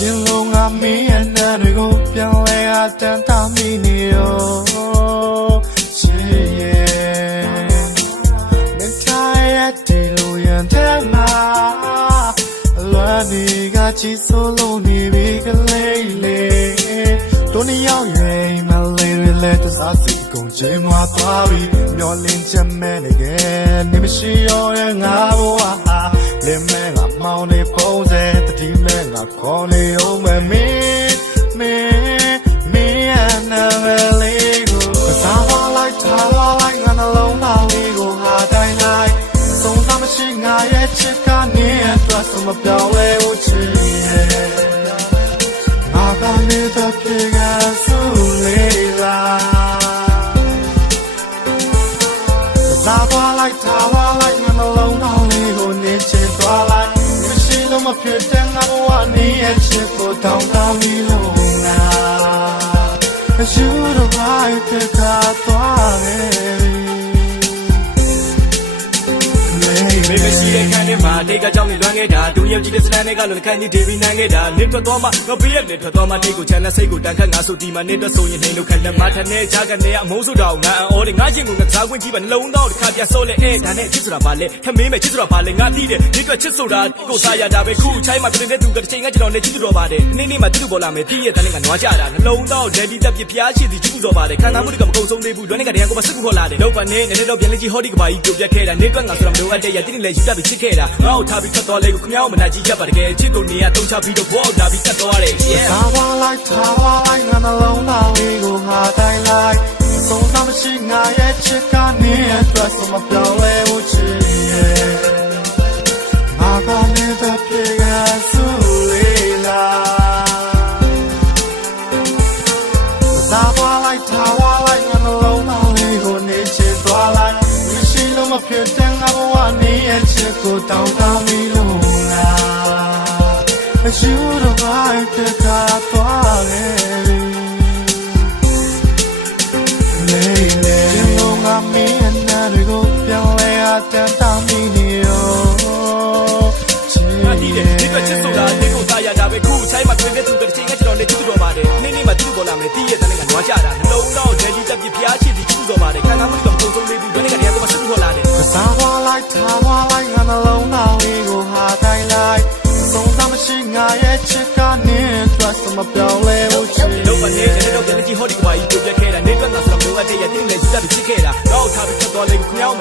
ရင်လုံးကမင်းရဲ့နာတွေကိုပြန်လဲအတန်တာမိနေရောချစ်ရဲ့မထားရတဲ့လူရန်တဲ့မှာအလွမ်းတွေကချီဆိုးလို့နေပြီကလေးလေးတို့နှစ်ယောက်ရွယ်မလေးတွေလည်းတစားစီကုန်ချင်မှာသွားပြီမျောလင်းချက်မဲ့နေခဲ့နေမရှိရောရဲ့ငါဘဝဟာလင်းမဲ့ငါမောင်းနေပုံစံတတိမဲ့ငါခေါ်နေအောင်မမင်းရဲ့နာမည်လေးကိုစားပါလိုက်ထားပါလိုက်ငါနှလုံးသားလေးကိုဟာတိုင်းလိုက်သုံးစားမရှိငါရဲ့ချစ်ကနေအတွက်စမပြောင်းလဲဘူးချစ်ရဲ့ငါကနေတဲ့ပြေကဆူလေးလားစားပါလိုက်ထားပါလိုက်ငါနှလုံးသားလေးကိုနေချစ်သွားလိုက်မရှိလို့မဖြစ်တဲ့ငါဘဝနေရဲ့ချစ်ကိုတောင်းတပြီးလို့ငါအရှူတော့ဘာတဲ့ခါသွားမေမရှိတဲ့ခန်းထဲမှာတိတ်ကကြောင်းနေလွမ်းခဲ့တာဒုရုပ်ကြီးတဲ့စလန်တွေကလည်းခန်းကြီးဒေဗီနိုင်ခဲ့တာနေထွက်သွားမှငါဘေးရက်နေထွက်သွားမှတိတ်ကိုချမ်းလက်စိတ်ကိုတန်ခတ်ငါဆိုဒီမှာနေတော့ဆိုရင်နေလို့ခက်လက်မထနဲ့ချားကနေအမုန်းဆိုတော့ငါအော်လေငါချင်းကိုငါစားခွင့်ကြီးပါနှလုံးသားတစ်ခါပြဆော့လေအဲဒါနဲ့ချစ်ဆိုတာပါလေခမင်းမဲ့ချစ်ဆိုတာပါလေငါသိတယ်ဒီအတွက်ချစ်ဆိုတာကိုစားရတာပဲခုချိုင်းမှာတင်တဲ့သူကတစ်ချိန်ကကျွန်တော်နဲ့ချစ်တော်ပါတယ်နေ့မှာတူတူပေါ်လာမယ်တည့်ရဲ့တန်းကနွားကြတာနှလုံးသားဒက်ဒီတက်ပြဖျားရှိသည်ချစ်တော်ပါတယ်ခံစားမှုတွေကမကုန်ဆုံးသေးဘူးတွန်းကတည်းကကိုမစစ်ကူခေါ်လာတယ်လောက်ပါနဲ့တော့ပြန်လေးကြီးဟောဒီကပါကြီးပြပြခဲ့တာနေအတွက်ငါဆိုတာမလိုအပ်တဲ့ရတိလည်းယူတတ်ပြီးချစ်ခဲ့တာငါ့ကိုထားပြီးထွက်သွားလေကိုခမောင်းမနာကြီးချက်ပါတကယ်ချစ်ကိုနေရတုံးချပြီးတော့ဘောက်လာပြီးတက်သွားတယ်ထားပါလိုက်ငါနှလုံးသားလေးကိုငါတိုင်းလိုက်သုံးစားမရှိငါရဲ့ချစ်ကနေအတွက်စမပြောင်းလဲဘူးချစ်ရဲ့ငါကနေတဲ့ပြေကဆူလေးလားထားပါလိုက်ငါနှလုံးသားလေးကိုနေချစ်သွားလိုက်မရှိလို့မဖြစ်တဲ့ငါဘဝနေရဲ့ချစ်ကိုတောင်းတပြီးလို့ငါအရှူတော့ဘာတဲ့ခါသွားလေလေးလုံးကမင်းရဲ့နာတွေကိုပြန်လဲအတန်တာမိနေရောချစ်ရဲ့ဒီကချစ်ဆိုတာဒီကိုစားရတာပဲခုချိုင်းမှာတင်တဲ့သူတစ်ချိန်ကကျွန်တော်နဲ့ချစ်တော်ပါတယ်နေ့မှာသူ့ပေါ်လာမယ်တည့်ရဲ့တန်းကနွားကြတာနှလုံးသားဒက်ဒီတက်ပြဖျားရှိသည်ချစ်တော်ပါတယ်ခံစားမှုတွေကမကုန်ဆုံးသေးဘူးတွန်းကတည်းကကိုမစစ်ကူခေါ်လာတယ်စားပါလိုက်ထားပါလိုက်ငါနှလုံးသားလေးကိုဟာတိုင်းလိုက်သုံးစားမရှိငါရဲ့ချစ်ကနေအတွက်စမပြောင်းလဲဘူးချစ်လောက်ပါနဲ့တော့ပြန်လေးကြီးဟောဒီကပါကြီးပြပြခဲ့တာနေအတွက်ငါဆိုတာမလိုအပ်တဲ့ရတိလည်းယူတတ်ပြီးချစ်ခဲ့တာငါ့ကိုထားပြီးထွက်သွားလေကိုခမောင်းမ